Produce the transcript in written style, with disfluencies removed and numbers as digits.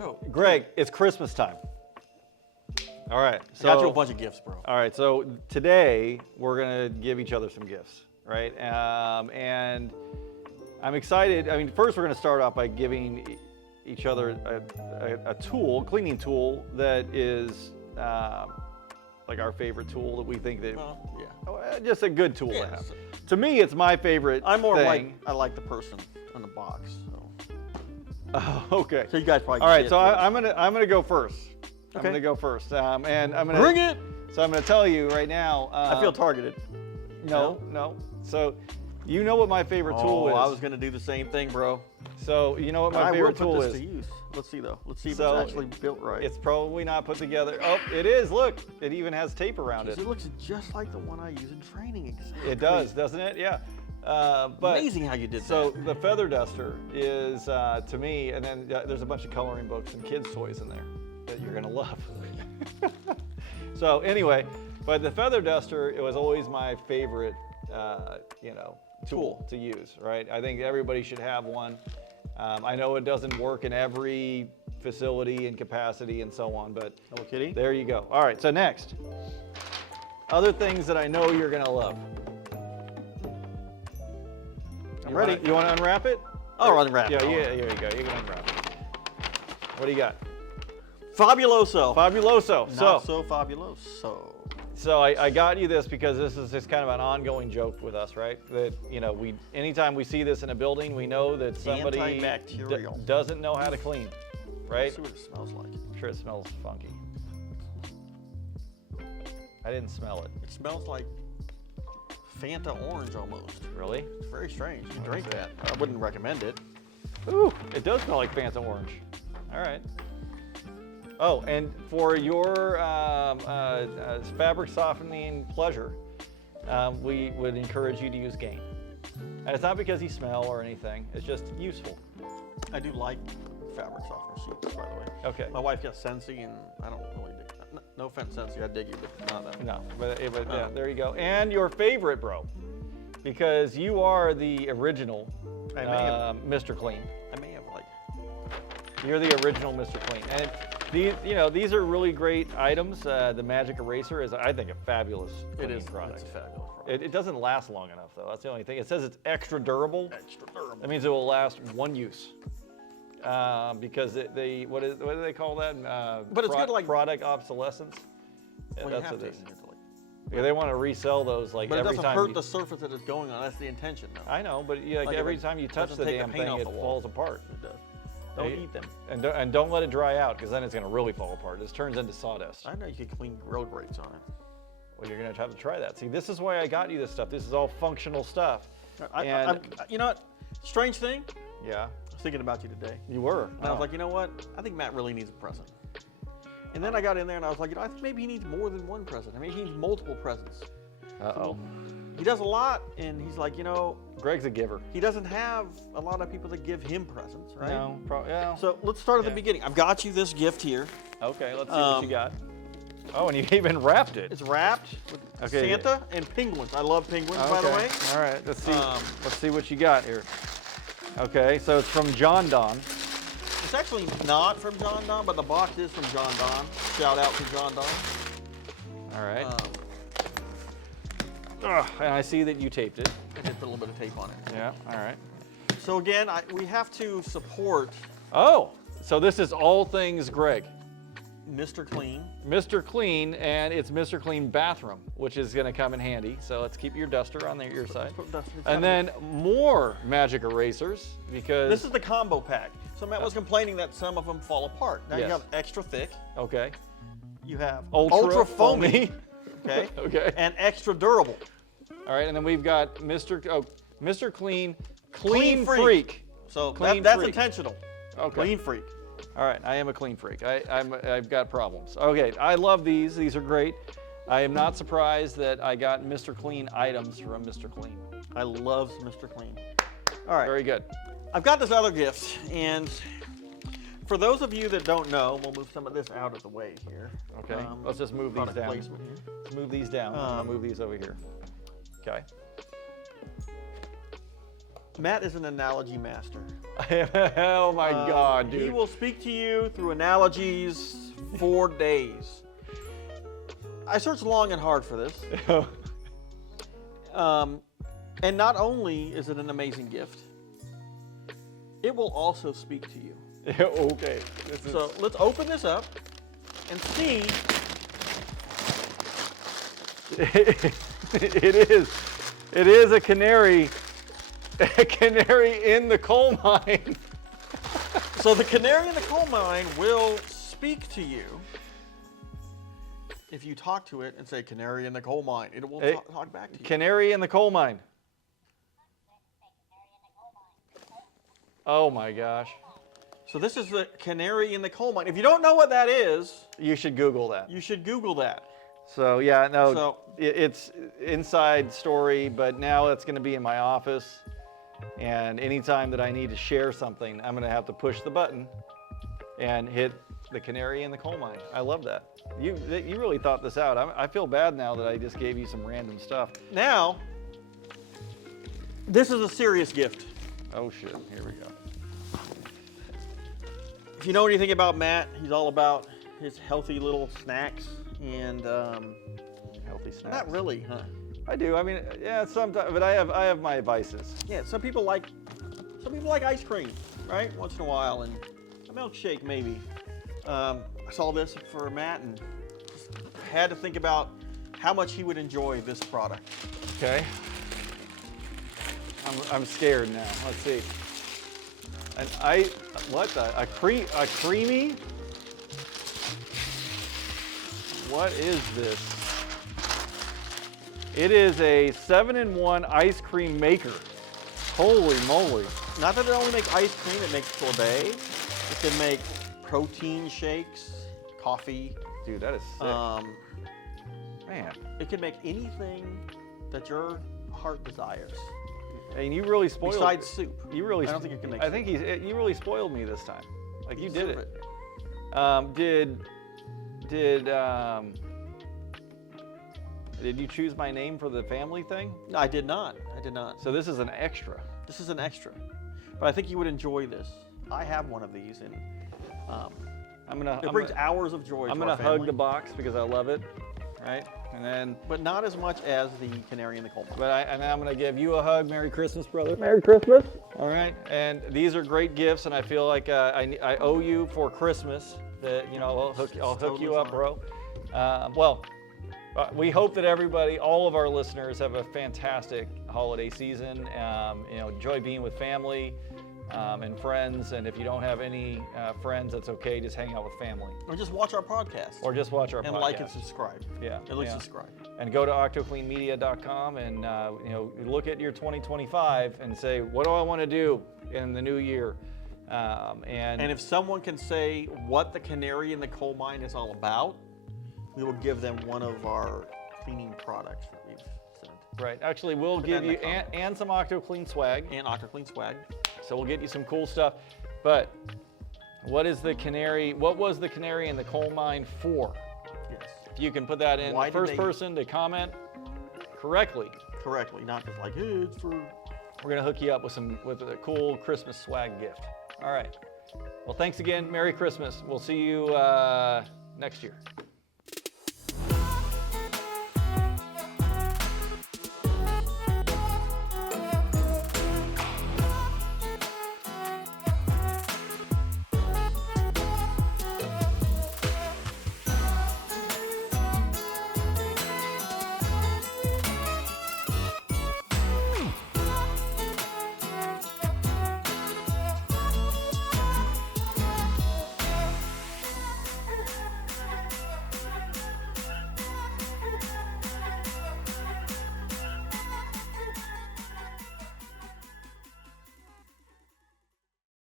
Yo, Greg, it's Christmas time. All right. So I got you a bunch of gifts, bro. All right. So today we're gonna give each other some gifts, right? And I'm excited. I mean, first we're gonna start off by giving each other a tool, cleaning tool that is like our favorite tool that we think that just a good tool to have. To me, it's my favorite. I'm more thing. I like the person on the box. So. Oh, okay. So you guys probably. All right. So I'm gonna go first. Okay. I'm gonna go first, and I'm gonna bring it. So I'm gonna tell you right now. I feel targeted. No. So, you know what my favorite tool is. I was gonna do the same thing, bro. So you know what my favorite tool put is. this to use. Let's see though. Let's see if So, it's actually built right. It's probably not put together. Oh, it is. Look, it even has tape around it. It looks just like the one I use in training. Exactly. It does, doesn't it? Yeah. But amazing how you did that. So the feather duster is to me, and then there's a bunch of coloring books and kids' toys in there that you're gonna love. So anyway, but the feather duster, it was always my favorite, tool to use, right? I think everybody should have one. I know it doesn't work in every facility and capacity and so on, but Hello Kitty. There you go. All right, so next, other things that I know you're gonna love. I'm ready. You want to unwrap it? I'll unwrap it. Yeah, here you go. You can unwrap it. What do you got? Fabuloso. Fabuloso. Not so fabuloso. So I got you this because this is just kind of an ongoing joke with us, right? That anytime we see this in a building, we know that somebody antibacterial. Doesn't know how to clean, right? Let's see what it smells like. I'm sure it smells funky. I didn't smell it. It smells like Fanta orange almost. Really? It's very strange. You drink that. I wouldn't recommend it. Ooh, it does smell like Fanta orange. All right. Oh, and for your fabric softening pleasure, we would encourage you to use Gain. And it's not because you smell or anything. It's just useful. I do like fabric softener sheets, by the way. Okay. My wife got Sensi, and I don't really dig that. No offense, Sensi, I dig you, but not that. No, but yeah, there you go. And your favorite, bro, because you are the original Mr. Clean. I may have You're the original Mr. Clean. And these are really great items. The Magic Eraser is, I think, a fabulous cleaning product. It's a fabulous product. It doesn't last long enough, though. That's the only thing. It says it's extra durable. Extra durable. That means it will last one use. Because what do they call that? But it's good, like product obsolescence. Yeah, well, that's you what it is. to. Yeah, they want to resell those But every it doesn't time. hurt the surface that it's going on. That's the intention, though. I know, but every time you touch the damn thing, it falls apart. It does. Don't eat them. And don't let it dry out, because then it's going to really fall apart. This turns into sawdust. I know you can clean road brakes on it. Well, you're going to have to try that. See, this is why I got you this stuff. This is all functional stuff. You know what? Strange thing. Yeah. I was thinking about you today. You were. And I was like, you know what? I think Matt really needs a present. And then I got in there and I was like, I think maybe he needs more than one present. I mean, he needs multiple presents. Uh-oh. He does a lot, and he's like, Greg's a giver. he doesn't have a lot of people that give him presents, right? No, yeah. So let's start at the beginning. I've got you this gift here. Okay, let's see what you got. Oh, and you even wrapped it. It's wrapped with Santa and penguins. I love penguins, by the way. All right, let's see. Let's see what you got here. Okay, so it's from John Don. It's actually not from John Don, but the box is from John Don. Shout out to John Don. All right. And I see that you taped it. I did put a little bit of tape on it. Yeah, all right. So again, we have to support. Oh, so this is all things Greg. Mr. Clean. Mr. Clean, and it's Mr. Clean bathroom, which is going to come in handy. So let's keep your duster on your side. And then more magic erasers, because this is the combo pack. So Matt was complaining that some of them fall apart. Now you have extra thick. Okay. You have ultra foamy. Okay. Okay. And extra durable. All right, and then we've got Mr. Clean, Clean Freak. So Clean that's freak. Intentional. Okay. Clean Freak. All right, I am a clean freak. I've got problems. Okay, I love these. These are great. I am not surprised that I got Mr. Clean items from Mr. Clean. I love Mr. Clean. All right. Very good. I've got this other gift, and for those of you that don't know, we'll move some of this out of the way here. Okay, let's just move these down. Let's move these down. I'm gonna move these over here. Okay. Matt is an analogy master. Oh my God, dude. He will speak to you through analogies for days. I searched long and hard for this. And not only is it an amazing gift, it will also speak to you. Okay. So let's open this up and see. It is a canary in the coal mine. So the canary in the coal mine will speak to you. If you talk to it and say canary in the coal mine, it will talk back to you. Canary in the coal mine. Oh my gosh. So this is the canary in the coal mine. If you don't know what that is, You should Google that. you should Google that. So yeah, no, So- it's inside story, but now it's going to be in my office. And anytime that I need to share something, I'm going to have to push the button and hit the canary in the coal mine. I love that. You really thought this out. I feel bad now that I just gave you some random stuff. Now, this is a serious gift. Oh shit, here we go. If you know anything about Matt, he's all about his healthy little snacks and Healthy snacks. not really, huh? I do. I mean, yeah, sometimes, but I have my vices. Yeah, some people like ice cream, right? Once in a while, and a milkshake maybe. I saw this for Matt and had to think about how much he would enjoy this product. Okay. I'm scared now. Let's see. And a creamy? What is this? It is a 7-in-1 ice cream maker. Holy moly. Not that it only makes ice cream, it makes sorbet. It can make protein shakes, coffee. Dude, that is sick. Man. It can make anything that your heart desires. And you really spoiled Besides soup. You really I don't think it can make I soup. think you really spoiled me this time. Like you did Serve it. Did you choose my name for the family thing? No, I did not. I did not. So this is an extra. This is an extra. But I think you would enjoy this. I have one of these, and it brings hours of joy to our family. I'm gonna hug the box because I love it, right? And then, but not as much as the canary in the coal mine. and I'm gonna give you a hug. Merry Christmas, brother. Merry Christmas. All right. And these are great gifts, and I feel like I owe you for Christmas. That I'll hook you up, bro. We hope that all of our listeners, have a fantastic holiday season. Enjoy being with family and friends. And if you don't have any friends, that's okay. Just hang out with family. Or just watch our podcast. And like and subscribe. Yeah. At least subscribe. And go to octocleanmedia.com and look at your 2025 and say, what do I want to do in the new year? And if someone can say what the canary in the coal mine is all about, we will give them one of our cleaning products that we've sent. Right. Actually, we'll give you and some OctoClean swag. And OctoClean swag. So we'll get you some cool stuff. But what was the canary in the coal mine for? Yes. If you can put that in the first person to comment correctly. Correctly, not just like, hey, it's for... We're gonna hook you up with a cool Christmas swag gift. All right. Well, thanks again. Merry Christmas. We'll see you next year.